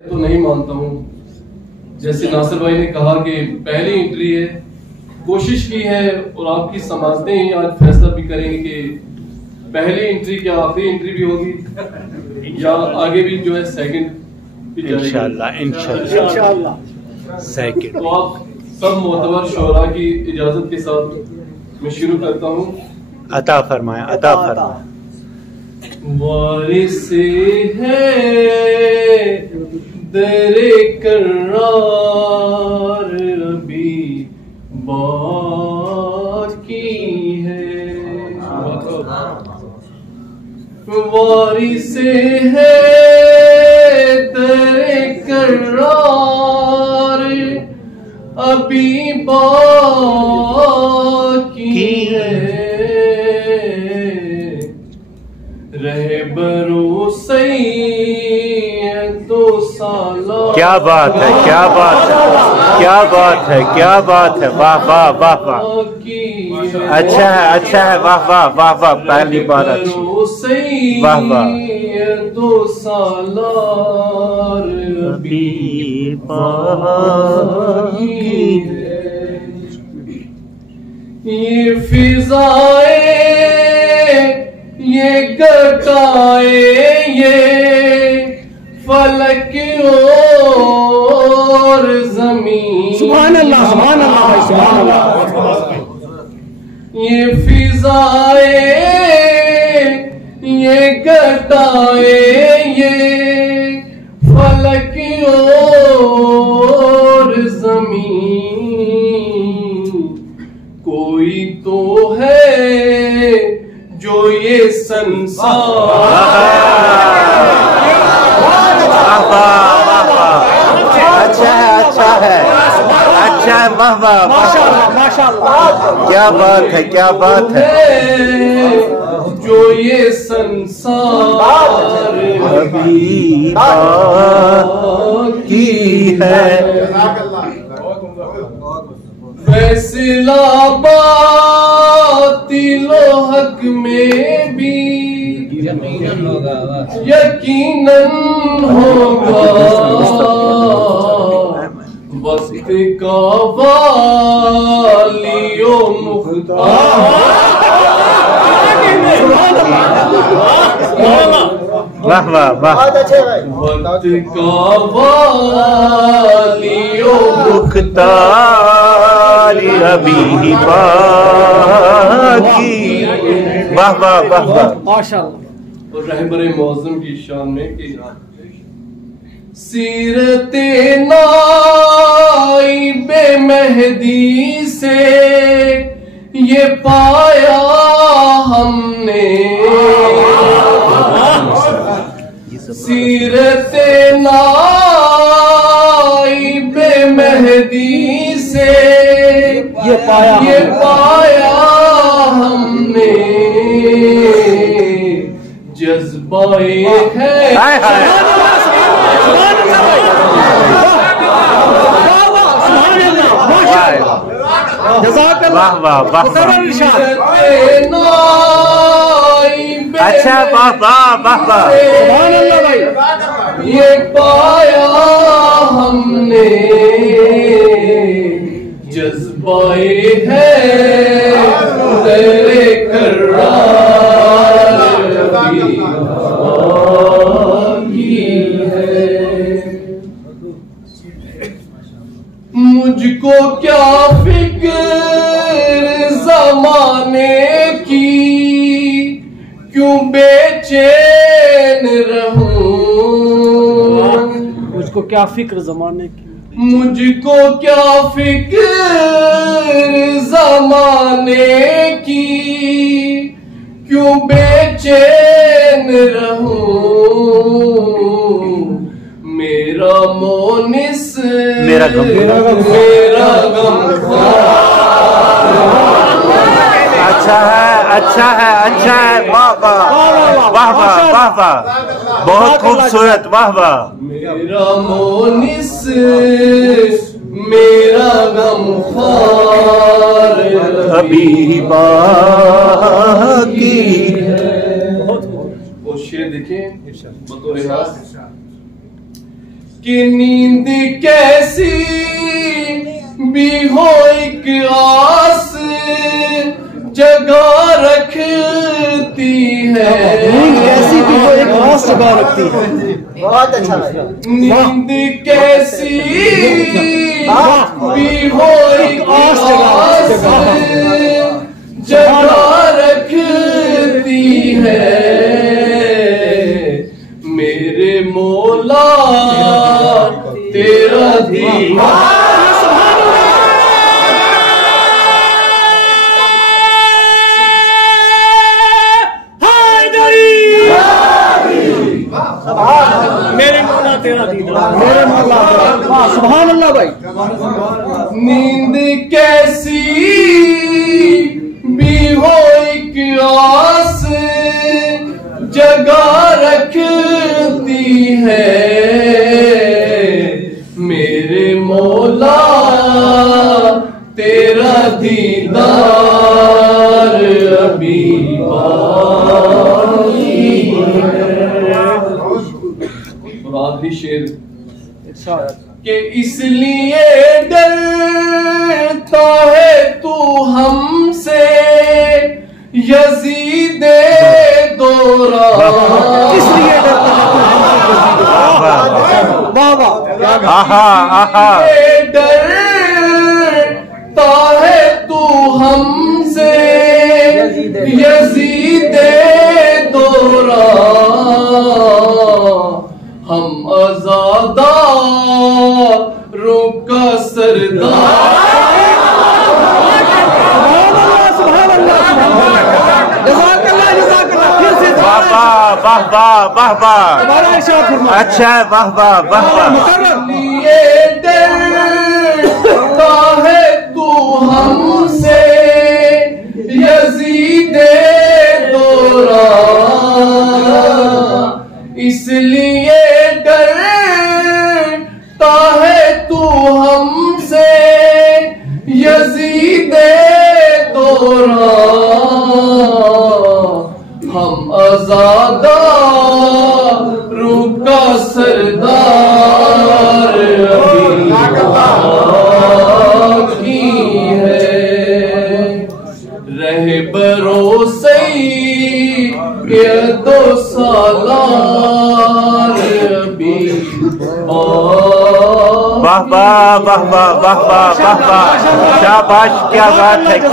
तो नहीं मानता हूँ। जैसे नासिर भाई ने कहा कि पहली एंट्री है, कोशिश की है और आपकी समाजतें ही आज फैसला भी करेंगे कि पहली एंट्री क्या आखिरी एंट्री भी होगी या आगे भी जो है सेकंड भी इंशाल्लाह इंशाल्लाह सेकंड। तो आप सब मोतबर शोरा की इजाजत के साथ मैं शुरू करता हूँ। अता फरमाए अता फरमाए। वारिस है दरे करार रबी बाकी है, वारिस है दरे करार अभी बाकी है, रहबरो सैयदो साला। क्या बात है, क्या बात है, क्या बात है, क्या बात है, वाह वाह वाह वाह, अच्छा है, अच्छा है, वाह वाह वाह वाह, पहली बार अच्छी, वाह वाह। दो सालार अभी बाकी है, ये फिजाए ये घटाए ये फलक और जमीन। सुभान अल्लाह सुभान अल्लाह सुभान अल्लाह। ये फिजाए ये घटाए ये फलक और जमीन, कोई तो है जो ये संसार। अच्छा है, अच्छा है, अच्छा है, वाह वाह, माशाअल्लाह माशाअल्लाह, क्या बात है, क्या बात है। जो ये संसार अभी बाकी है, फैसला बातिलो हक में भी यकीनन होगा, वक्त का वालियो वाह वाह वाह, वक्त का वालियो मुख्तार अभी बाकी, वाह वाह वाह वाह, माशाअल्लाह। और रहबरे मौज़म की शान में कि सीरते नाइबे मेहदी से ये पाया हमने, सीरते नाइबे मेहदी से ये पाया हमने, जज्बाए है वाह वाह वाह, अच्छा वाह वाह वाह वाह, ये पाया हमने, जज्बाए है तेरे करार की है। मुझको क्या फिक्र जमाने की, क्यों बेचैन रहूं, मुझको क्या फिक्र जमाने की, मुझको क्या फिक्र जमाने की, क्यों बेचैन रहूं, मेरा मोनिस मेरा गम, मेरा गम। अच्छा है, अच्छा है, अच्छा है, वाह वाह वाह वाह वाह वाह, बहुत खूबसूरत, वाह वाह। मेरा मोनिस मेरा गमखार अभी बाकी है। वो शेर देखिए बतौर कि नींद कैसी भी हो एक आस जगा रखती है। नींद कैसी भी हो एक आस जगा रखती है। बहुत अच्छा लगा। नींद कैसी भी हो एक आस जगा रखती है। मेरे मौला तेरा दीवार मेरे मौला तेरा दीदार, मेरे मौला तेरा। सुभान अल्लाह भाई। नींद कैसी भी हो एक आस जगा रखती है। मेरे मौला तेरा दीदार अभी बाकी है। और आखिरी शेर कि इसलिए डरता है तू हमसे यजीदे दोरा। इसलिए डरता है तू हमसे। वाह वाह। आहा आहा। डरता है तू हमसे यजीदे दोरा। हम आजादा रुका सरदार। वाह वाह वाह वाह। अच्छा वाह वाह वाह वाह। ये डरता है तू हमसे यजीदे दोरा। इसलिए डरता है तू हमसे यजीदे दोरा। हम आजादा रुका सरदार अभी बाकी है। रहे भरोसे ये 2 सालार अभी। वाह वाह वाह वाह वाह वाह वाह। शाबाश, क्या बात है, क्या